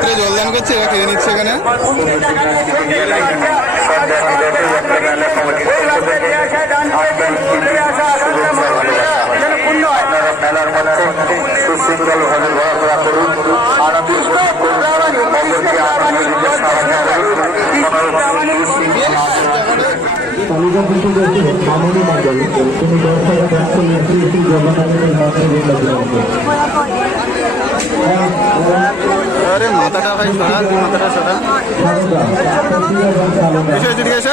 ভক্তরা জলদান করছে, এরা খেয়ে নিচ্ছে এখানে। মেলার মধ্যে সুশৃঙ্খল ভাবে ঘোরাফেরা করুন, আনন্দ তালিকা কিন্তু রয়েছে মামনি মন্ডল, তিনি ব্যবসায়ী ব্যস্ত নেত্রী জগন্নাথের আরে মাথাটা ভাই সরা, মাথাটা সরা ঠিক আছে।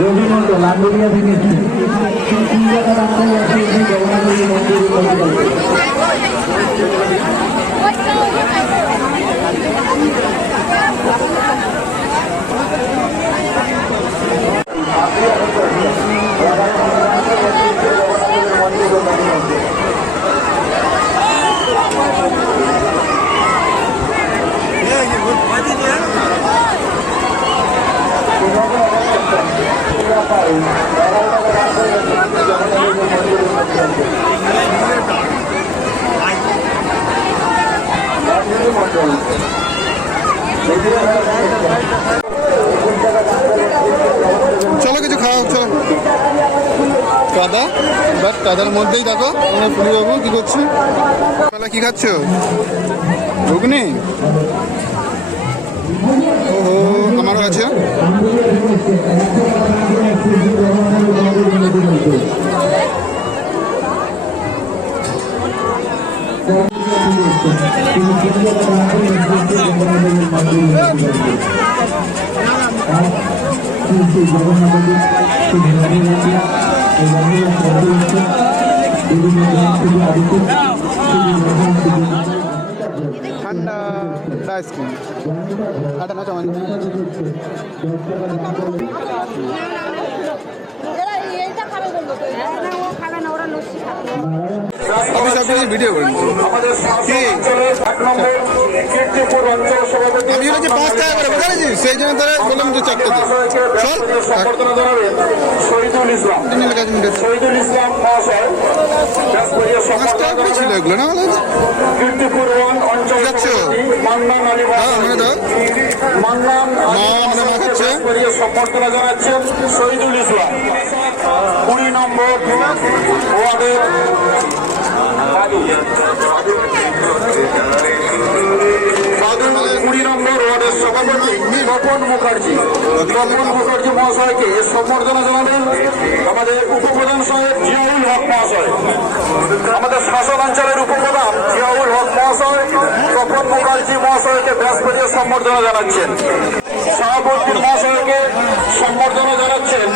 রবি মন্ডল আন্দোলিয়া থেকে চলো কিছু খাওয়া, চলো। কাদা, বাট কাদার মধ্যেই দেখো আমার পুলিবাবু কি করছে। বেলা কি খাচ্ছ? ঘুগনি? ওহো, আমারও আছে। ঠান্ডা আইসক্রিম আটা না চাওয়ান আমি সব কিছু ভিডিও করে আমি হচ্ছে 5 টাকা করে বুঝেছি, সেই জন্য তারা বললাম যে চারটে দিই। শহীদুল ইসলাম মহাশয় 5 টাকা করে ছিল এগুলো না? কীর্তিপুর অঞ্চল মান্নান আলী সম্বর্ধনা জানাচ্ছেন শহীদুল ইসলাম 20 নম্বর ওয়ার্ডের 20 নম্বর ওয়ার্ডের সভাপতি তপন মুখার্জি মহাশয়কে সম্বর্ধনা জানাবেন আমাদের উপপ্রধান সাহেব জিয়াউল হক মহাশয়। আমাদের শাসন অঞ্চলের উপপ্রধান জিয়াউল হক মহাশয় তপন মুখার্জি মহাশয়কে ব্যাসপদীয় সম্বর্ধনা জানাচ্ছেন। সভাপতি মহাশয়কে সম্বর্ধনা জানাচ্ছেন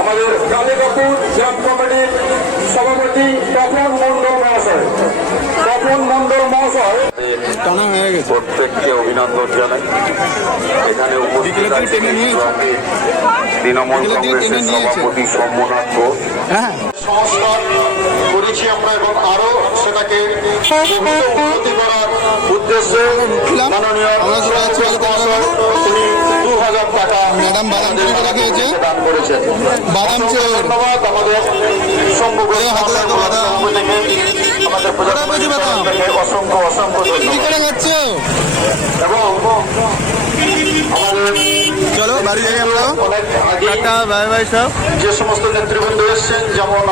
আমাদের কালীকাপুর গ্রাম কমিটির সভাপতি তপন মন্ডল মহাশয় টানা হয়ে গেছে। প্রত্যেককে অভিনন্দন জানাই। এখানে উপস্থিত তৃণমূল কংগ্রেসের সভাপতি সোমনাথ ঘোষ। সংস্কার করেছি আমরা এবং আরো সেটাকে উন্নতি করার উদ্দেশ্যে মাননীয় তিনি 2000 টাকা ম্যাডাম বাদাম চুরি করে খেয়েছে, দান করেছেন। বাদাম চোর। ধন্যবাদ আমাদের আমাদের অসংখ্য এবং চলো বাড়ি যাই আমরা। টাটা বাই বাই সব। যে সমস্ত নেতৃবৃন্দ এসছেন যেমন